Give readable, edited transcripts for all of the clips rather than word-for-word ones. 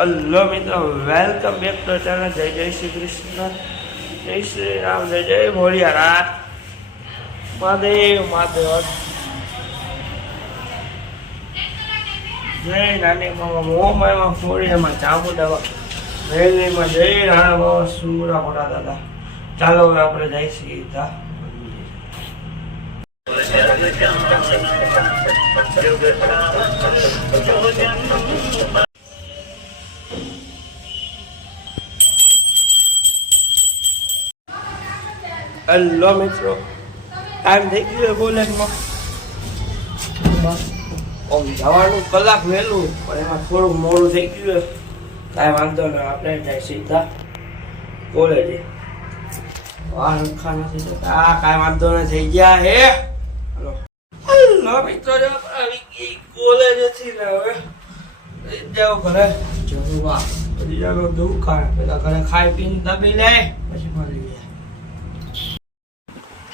Hello मित्रों, welcome back to channel. जय जय श्री कृष्ण, जय श्री राम, जय जय भोलियानाथ, महादेव महादेव, जय नानी बाबा मोहम्मद में फोड़िया में चामुंडा रेलवे में जय राणा बाबा सूरा मोटा दादा। ચાલો હવે આપણે જઈ સીધા हेलो मित्रों, टाइम થઈ ગયો કોલેજમાં જવાનું કલાક વહેલું, પણ એમાં થોડું મોડું થઈ ગયું. કાંઈ વાંધો નહીં, આપણે જાય સીધા કોલેજે. નથી જતા, કાંઈ વાંધો નહીં, થઈ ગયા હે. હેલો મિત્રો, કોલેજથી ને હવે જાઓ ઘરે જમવા. પછી જાઓ દુકાન, પેલા ઘરે ખાઈ પીને દબી લે, પછી મળી ગયા.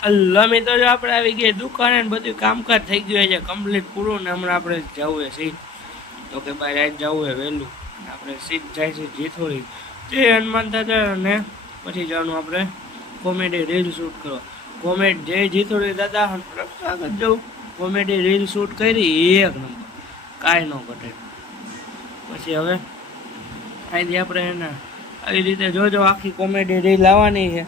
હેલો મિત્રો, જો આપણે આવી ગયા દુકાને, બધું કામકાજ થઈ ગયું છે કમ્પ્લીટ પૂરું. ને હમણાં આપણે જવું છે સીટ, તો કે ભાઈ રાત જવું છે વહેલું. આપણે સીટ જાય છે જીથોડી તે હનુમાન દાદા, ને પછી જવાનું આપણે કોમેડી રીલ શૂટ કરવા. કોમેડી જય જીથોડી દાદા આગળ જવું, કોમેડી રીલ શૂટ કરી એક નંબર, કાંઈ ન ઘટે. પછી હવે અહીંથી આપણે એને આવી રીતે જોજો, આખી કોમેડી રીલ આવવાની છે.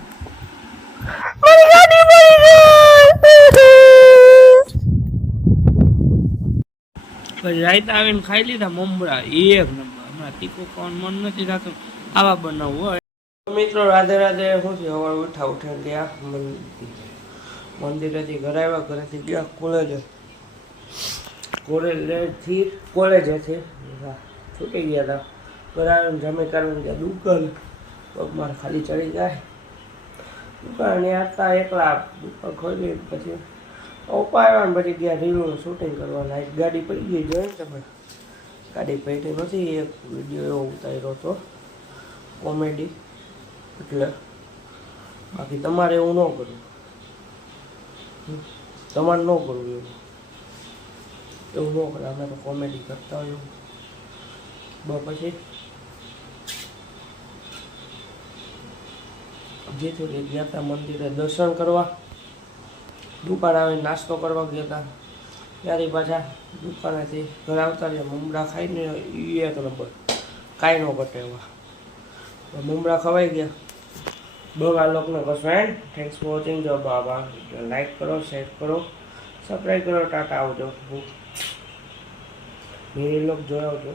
પછી રાઈતા આવીને ખાઈ લીધા મમરા, એક નંબર. હમણાં તીખું ખાવાનું મન નથી થતું, આવા બનાવવું હોય. મિત્રો રાધે રાધે. શું છે, સવારે ઉઠે ગયા મંદિરેથી ઘરે આવ્યા, ઘરેથી ગયા કોલેજેથી છૂટી ગયા હતા. ઘરે આવીને જમી કરીને ગયા દુકાન. પગમાં ખાલી ચડી જાય દુકાન હતા એકલા. દુકાન ખોલી પછી પપ્પા આવ્યા ને પછી ગયા રીલનું શૂટિંગ કરવાના. એક ગાડી પડી ગઈ, જોઈ તમે? ગાડી પડી નથી, એક વિડીયો એવો ઉતાર્યો હતો કોમેડી. એટલે બાકી તમારે એવું ન કરવું, તમારે ન કરવું એવું ન કરે. અમે તો કોમેડી કરતા હોય એવું. પછી જે થોડી ગયા હતા મંદિરે દર્શન કરવા, દુકાન આવીને નાસ્તો કરવા ગયા હતા. ત્યારે પાછા દુકાનેથી ઘરે આવતા રહ્યા મમરા ખાઈને એક નંબર, કાંઈ ન ઘટે એવા મમરા ખવાઈ ગયા. બહુ આ લોકોને કશો એન્ડ. Thanks for watching. જો બાબા લાઈક કરો, શેર કરો, સબસ્ક્રાઈબ કરો. ટાટા આવજો. મેરી લોક જોયા આવજો.